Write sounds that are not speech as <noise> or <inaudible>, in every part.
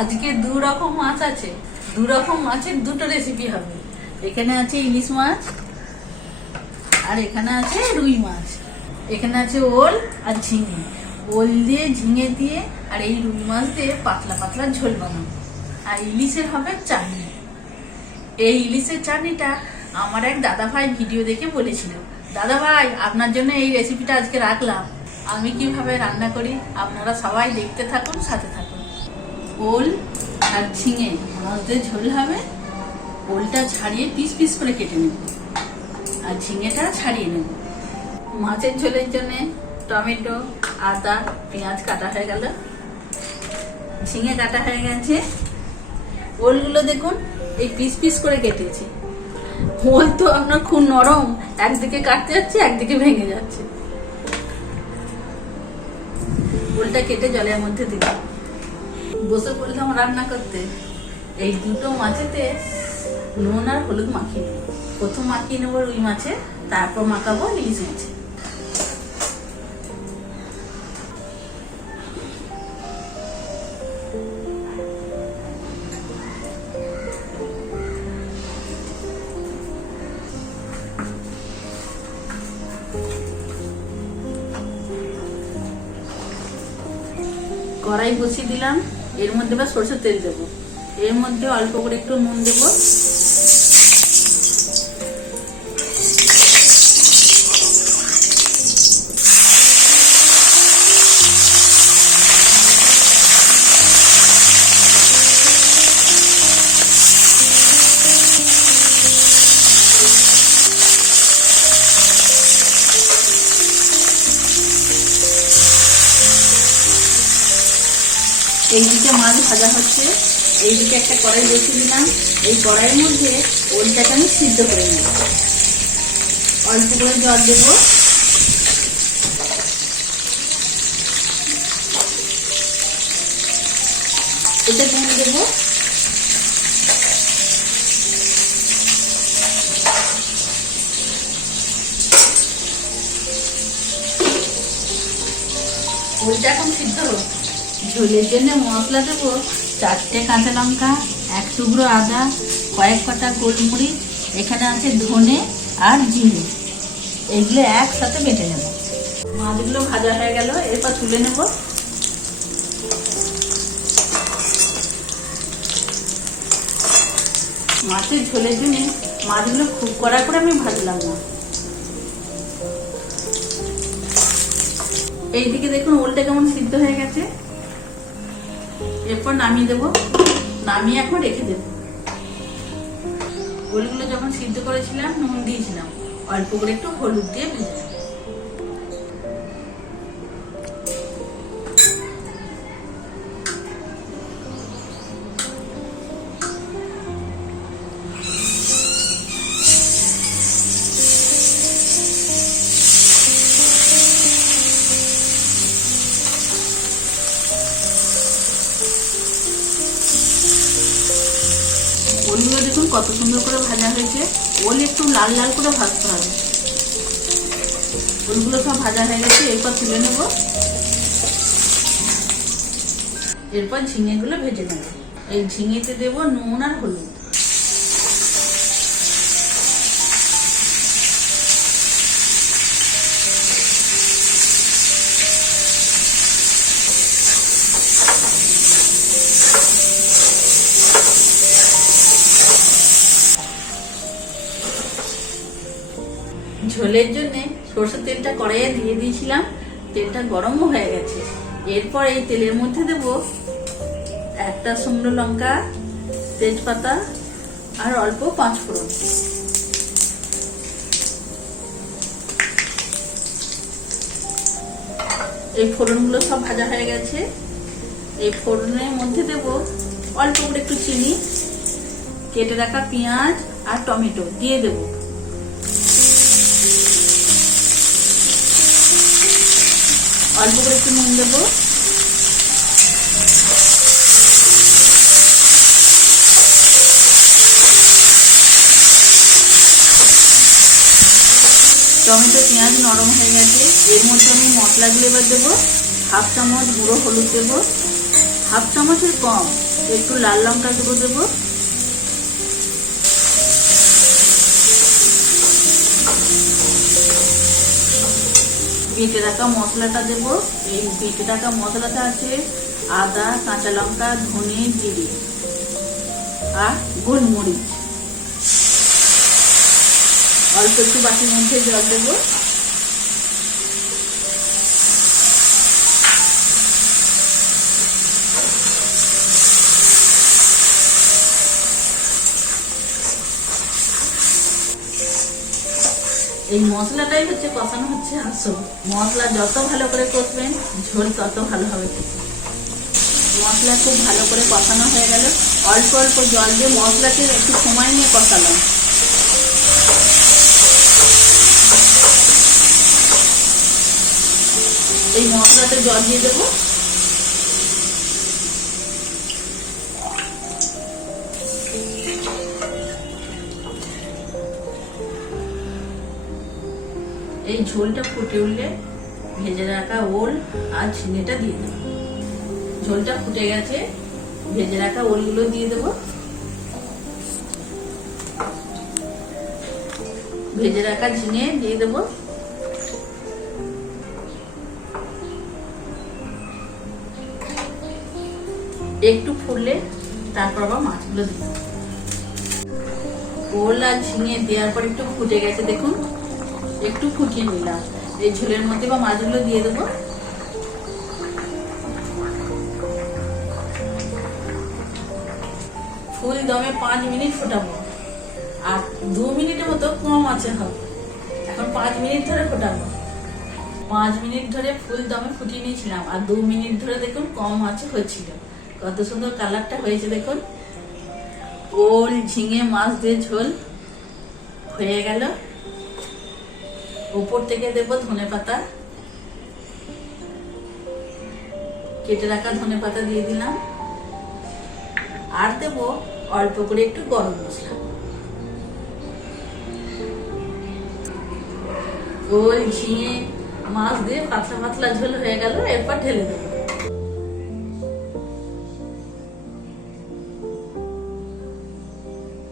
আজকে দু রকম মাছ আছে। দু রকম মাছের দুটো রেসিপি হবে। এখানে আছে ইলিশ মাছ, আর এখানে আছে রুই মাছ। এখানে আছে ওল আর ঝিঙে। ওল দিয়ে, ঝিঙে দিয়ে আর এই রুই মাছ দিয়ে পাতলা পাতলা ঝোল বানাবো। আর ইলিশের হবে চাটনি। এই ইলিশের চাটনিটা আমার এক দাদা ভাই ভিডিও দেখে বলেছিল দাদা ভাই আপনার জন্য এই রেসিপিটা আজকে রাখলাম। আমি কীভাবে রান্না করি? আপনারা সবাই দেখতে থাকুন, সাথে থাকুন। ওল আর ঝিঙে। মাছ ঝোল হবে, ওলটা ছাড়িয়ে পিস পিস করে কেটে নেব। আর ঝিঙেটা ছাড়িয়ে নেব। মাছের ঝোলের জন্য টমেটো, আদা, পেঁয়াজ কাটা হয়ে গেল। ঝিঙে কাটা হয়ে গেছে। ওলগুলো দেখুন, এই পিস পিস করে কেটেছি। ওল তো আপনার খুব নরম, একদিকে কাটতে যাচ্ছে, একদিকে ভেঙে যাচ্ছে। ওলটা কেটে জলের মধ্যে দিলাম। বসে পড়লাম রান্না করতে। এই দুটো মাছেতে নুন আর হলুদ মাখিয়ে প্রথম মাখিয়ে নেব রুই মাছে, তারপর মাখাবো ইলিশ মাছে। কড়াই বসিয়ে দিলাম। এর মধ্যে বা সরষের তেল দেবো। এর মধ্যে অল্প করে একটু নুন দেবো। এইদিকে মাছ ভাজা হচ্ছে, এইদিকে একটা কড়াই বসিয়ে দিলাম। এই কড়াইয়ের মধ্যে ওলটাকে আমি সিদ্ধ করে নেব। অল্প করে জল দেবো। এটা নুন দেবো। ওইটা এখন সিদ্ধ হোক ঝোলের জন্য মশলা দেবো চারটে কাঁচা লঙ্কা, এক টুকরো আদা, কয়েক কটা গোলমরিচ, এখানে আছে ধনে আর জিরে। এগুলো একসাথে বেটে নেব। মাছগুলো ভাজা হয়ে গেল, এরপর তুলে নেব। মাছের ঝোলের জন্য মাছগুলো খুব কড়া করে আমি ভাজলাম না। এইদিকে দেখুন ওলটা কেমন সিদ্ধ হয়ে গেছে। এরপর নামিয়ে দেবো। নামিয়ে এখন রেখে দেবো। গোলগুলো যখন সিদ্ধ করেছিলাম, নুন দিয়েছিলাম। অল্প করে একটু হলুদ দিয়ে ভেজে সুন্দর করে ভাজা হয়েছে। ওল একটু লাল লাল করে ভাজতে হবে। ওলগুলো সব ভাজা হয়ে গেছে, এরপর তুলে নেব। এরপর ঝিঙেগুলো ভেজে নেব। এই ঝিঙেতে দেবো নুন আর হলুদ। ঝোলের জন্য সরষের তেলটা কড়াইয়ে দিয়ে দিয়েছিলাম। তেলটা গরমও হয়ে গেছে। এরপর এই তেলের মধ্যে দেব একটা শুকনো লঙ্কা, তেজপাতা আর অল্প পাঁচ ফোড়ন এই ফোড়নগুলো সব ভাজা হয়ে গেছে। এই ফোড়নের মধ্যে দেব অল্প করে একটু চিনি, কেটে রাখা পেঁয়াজ আর টমেটো দিয়ে দেবো। অল্প করে একটু নুন দেবো। টমেটো, পেঁয়াজ নরম হয়ে গেছে। এর মধ্যে আমি মশলাগুলো এবার দেবো। হাফ চামচ গুঁড়ো হলুদ দেবো। হাফ চামচের কম একটু লাল লঙ্কা গুঁড়ো দেবো। বেটে রাখা মশলাটা দেবো। এই বেটে রাখা মশলাটা আছে আদা, কাঁচা লঙ্কা, ধনে, জিরে আর গোলমরিচ। অল্প একটু বাটির মধ্যে জল দেবো। এই মশলাটাই হচ্ছে কষানো হচ্ছে আসল মশলা যত ভালো করে কষবেন, ঝোল তত ভালো হবে মশলা খুব ভালো করে কষানো হয়ে গেল। অল্প অল্প জল দিয়ে মশলাকে একটু সময় নিয়ে কষালাম। এই মশলাতে জল দিয়ে দেবো। এই ঝোলটা ফুটে উঠলে ভেজে রাখা ওল আর ঝিঙেটা দিয়ে দেবো। ঝোলটা ফুটে গেছে, ভেজে রাখা ওলগুলো দিয়ে দেবো। ভেজে রাখা ঝিঙে দিয়ে দেবো। একটু ফুললে তারপর আবার মাছগুলো দিব। ওল আর ঝিঙে দেওয়ার পর একটু ফুটে গেছে, দেখুন। একটু ফুটিয়ে নিলাম এই ঝোলের মধ্যে বা মাছগুলো দিয়ে দেবো। ফুল দমে পাঁচ মিনিট ফোটাবো। আর দু মিনিটের মতো কম আছে হবে এখন পাঁচ মিনিট ধরে ফোটাবো। পাঁচ মিনিট ধরে ফুল দমে ফুটিয়ে নিয়েছিলাম। আর দু মিনিট ধরে দেখুন কম আছে, হয়েছিল। কত সুন্দর কালারটা হয়েছে দেখুন। ওল ঝিঙে মাছ দিয়ে ঝোল হয়ে গেল। উপর থেকে দেব ধনে পাতা। কেটে রাখা ধনে পাতা দিয়ে দিলাম। আর দেব অল্প করে একটু গরম মশলা। ওই ঝিঙে মাছ দিয়ে পাতলা পাতলা ঝোল হয়ে গেল, এরপর ঢেলে দেবো।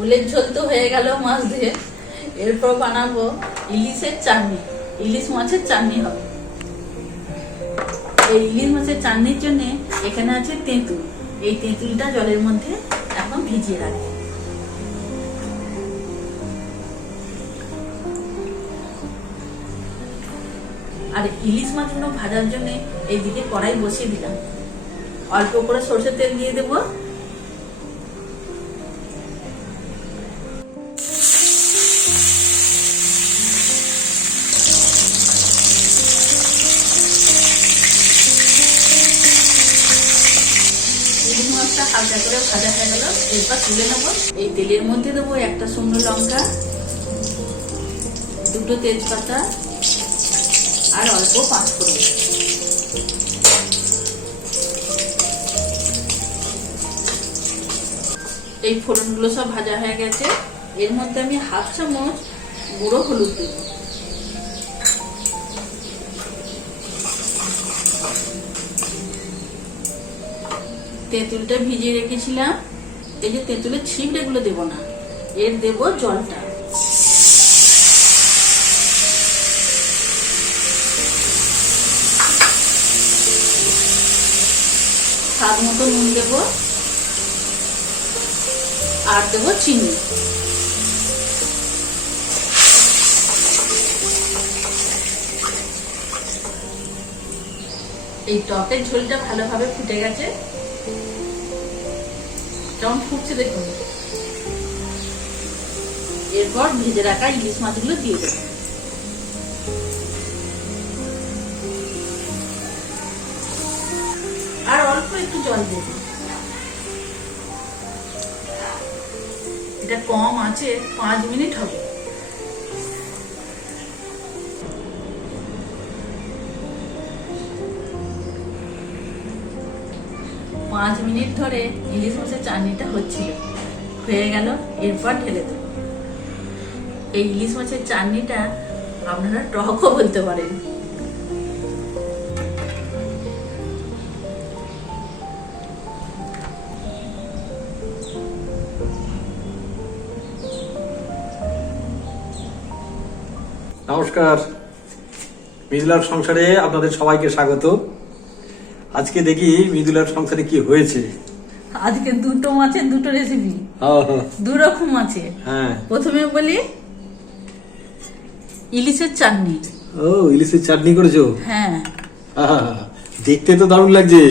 ওলের ঝোল তো হয়ে গেল মাছ দিয়ে। এরপর বানাবো ইলিশের চাটনি। ইলিশ মাছের চাটনি হবে। এই ইলিশ মাছের চাটনির জন্য এখানে আছে তেঁতুল। এই তেঁতুলটা জলের মধ্যে এখন ভিজিয়ে রাখবে। আর ইলিশ মাছগুলো ভাজার জন্য এইদিকে কড়াই বসিয়ে দিলাম। অল্প করে সর্ষের তেল দিয়ে দেবো। এরপর তুলে নেব। এই তেলের মধ্যে দেবো একটা শুকনো লঙ্কা, দুটো তেজপাতা, আর অল্প পাঁচ ফোড়ন এই ফোড়নগুলো সব ভাজা হয়ে গেছে। এর মধ্যে আমি হাফ চামচ গুঁড়ো হলুদ দেবো। তেঁতুলটা ভিজিয়ে রেখেছিলাম। এই যে তেঁতুলের ছিপড়েগুলো দেবো না, এর দেব জলটা। স্বাদ মতো নুন দেব, আর দেবো চিনি। এই টকের ঝোলটা ভালোভাবে ফুটে গেছে। কেমন ফুটছে দেখুন। এরপর ভেজে রাখা ইলিশ মাছগুলো দিয়ে দেবো। আর অল্প একটু জল দেব এটা কম আছে, পাঁচ মিনিট হবে। পাঁচ মিনিট ধরে ইলিশ মাছের চাটনিটা হচ্ছিল। হয়ে গেল, এরপর ঢেলে দেব। এই ইলিশ মাছের চাটনিটা আপনারা টকও বলতে পারেন। নমস্কার। মিজলার সংসারে আপনাদের সবাইকে স্বাগত। আজকে দেখি মৃদুলার সংসারে কি হয়েছে। আজকে দুটো মাছের দুটো রেসিপি দু রকম আছে। হ্যাঁ। প্রথমে বলি ইলিশের চাটনি। ও ইলিশের চাটনি করেছ? হ্যাঁ। দেখতে তো দারুণ লাগছে।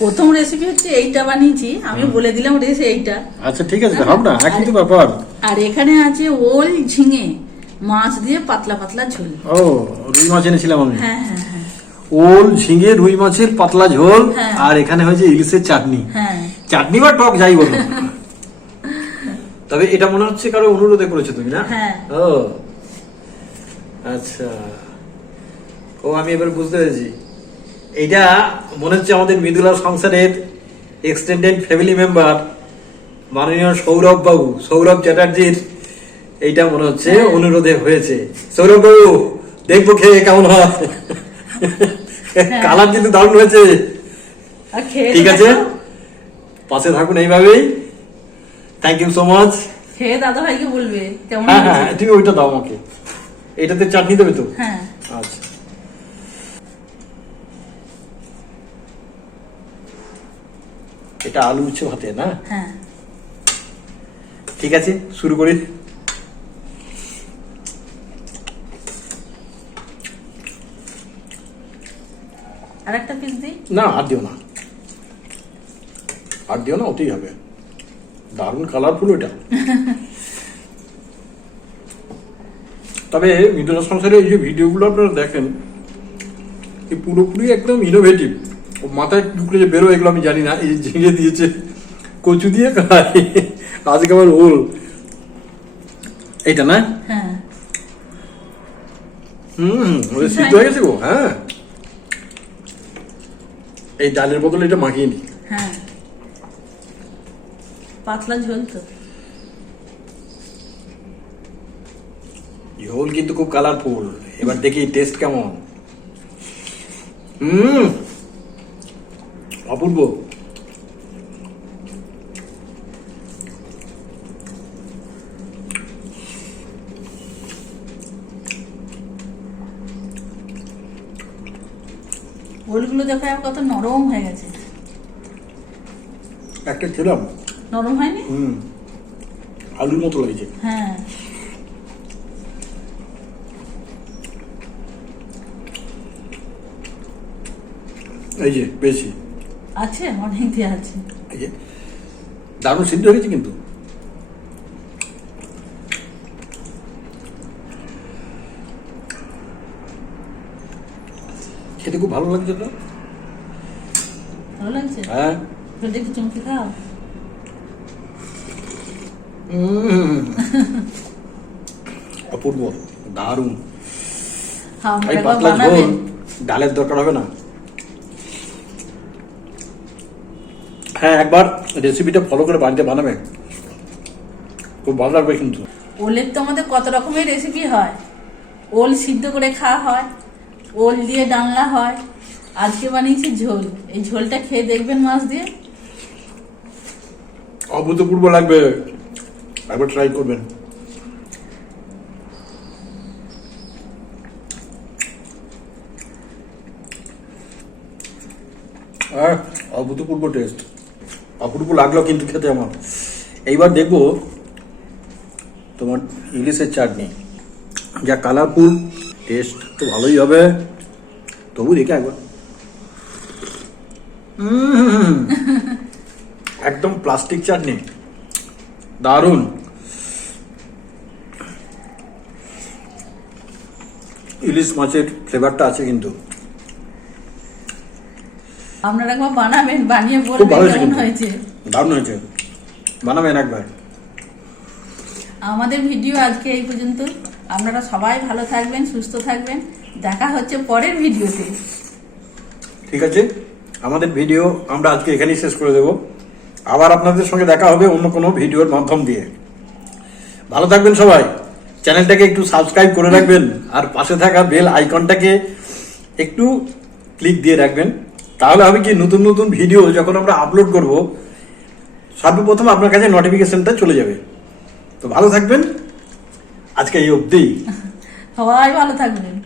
প্রথম রেসিপি হচ্ছে এইটা বানিয়েছি। আমি বলে দিলাম রেসি এইটা। আচ্ছা ঠিক আছে হবে না একই তো ব্যাপার। আর এখানে আছে ওল ঝিঙে মাছ দিয়ে পাতলা পাতলা ঝোল। ও রুই মাছ এনেছিলাম আমি। হ্যাঁ হ্যাঁ হ্যাঁ। ওল ঝিঙে রুই মাছের পাতলা ঝোল হ্যাঁ। আর এখানে হয়েছে ইলিশের চাটনি। হ্যাঁ। চাটনি বা টক যাই বলো। তবে এটা মনে হচ্ছে কারও অনুরোধে করেছ তুমি না? হ্যাঁ। ও আচ্ছা। ও আমি এবার বুঝতে পেরেছি। এইটা মনে হচ্ছে আমাদের মৃদুলা সংসারের এক্সটেন্ডেড ফ্যামিলি মেম্বার মাননীয় সৌরভ বাবু সৌরভ চ্যাটার্জির এইটা মনে হচ্ছে। অনুরোধে হয়েছে। সৌরভ বাবু দেখব খেয়ে কেমন হয়? কালার কিন্তু দারুণ হয়েছে। ঠিক আছে? পাশে থাকুন এইভাবেই। থ্যাংক ইউ সো মাচ খেয়ে দাদা ভাইকে বলবে কেমন হ্যাঁ হ্যাঁ তুমি ওইটা দাও আমাকে। এটাতে চাটনি দেবে তো? হ্যাঁ। আচ্ছা। এটা আলু উচ্ছে ভাতে না? হ্যাঁ। ঠিক আছে শুরু করি। আর একটা পিস দিই? না আর দিও না। আর দিও না ওতেই হবে। দারুণ কালারফুল এটা <laughs> তবে মিডল সংসারে এই যে ভিডিওগুলো আপনারা দেখেন এই পুরোপুরি একদম ইনোভেটিভ মাথায় ঢুকলে যে বেরো এগুলো আমি জানি না এই ঝিঙে দিয়েছে কচু দিয়ে খায় আজকে আবার ওল। এইটা না? হ্যাঁ। হুম সিদ্ধ হয়ে গেছে গো হ্যাঁ। এই ডালের বদলে এটা মাখিয়ে নি হ্যাঁ। পাতলা ঝোল তো। ঝোল কিন্তু খুব কালারফুল এবার দেখি টেস্ট কেমন। হুম। অপূর্ব। ওলগুলো দেখো কত নরম হয়ে গেছে। একটা খেলাম। নরম হয়নি? হুম। আলুর মতো লাগছে। হ্যাঁ। এই যে বেশি আছে? অনেক দিয়ে আছে। এই যে দারুণ সিদ্ধ হয়েছে কিন্তু। খেতে খুব ভালো লাগছে তো। ভালো লাগছে হ্যাঁ একটু চমকে খাও অপূর্ব দারুণ এই একবার পাতলা ঝোল ডালের দরকার হবে না হ্যাঁ একবার রেসিপিটা ফলো করে বাড়িতে বানাবেন খুব ভালো লাগবে কিন্তু ওলের তো আমাদের কত রকমের রেসিপি হয় ওল সিদ্ধ করে খাওয়া হয় ওল দিয়ে ডালনা হয় আজকে বানিয়েছি ঝোল। এই ঝোলটা খেয়ে দেখবেন মাছ দিয়ে। অভূতপূর্ব লাগবে। একবার ট্রাই করবেন। অভূতপূর্ব টেস্ট অপূর্ব লাগল কিন্তু খেতে আমার। এইবার দেখব তোমার ইলিশের চাটনি। যা কালারফুল টেস্ট তো ভালোই হবে। তবু দেখে একবার। একদম প্লাস্টিক চাটনি দারুণ। ইলিশ মাছের ফ্লেভারটা আছে কিন্তু। আপনারা একবার বানাবেন বানিয়ে বলবেন কেমন হয়েছে। দারুণ হয়েছে। বানাবেন একবার। আমাদের ভিডিও আজকে এই পর্যন্ত। আপনারা সবাই ভালো থাকবেন সুস্থ থাকবেন। দেখা হচ্ছে পরের ভিডিওতে। ঠিক আছে? আমাদের ভিডিও আমরা আজকে এখানেই শেষ করে দেব। আবার আপনাদের সঙ্গে দেখা হবে অন্য কোনো ভিডিওর মাধ্যম দিয়ে। ভালো থাকবেন সবাই। চ্যানেলটাকে একটু সাবস্ক্রাইব করে রাখবেন আর পাশে থাকা বেল আইকনটাকে একটু ক্লিক দিয়ে রাখবেন। তাহলে হবে কি, নতুন নতুন ভিডিও যখন আমরা আপলোড করব, সর্বপ্রথম আপনার কাছে নোটিফিকেশনটা চলে যাবে। তো ভালো থাকবেন। আজকে এই অবধি। <laughs> সবাই ভালো থাকবেন।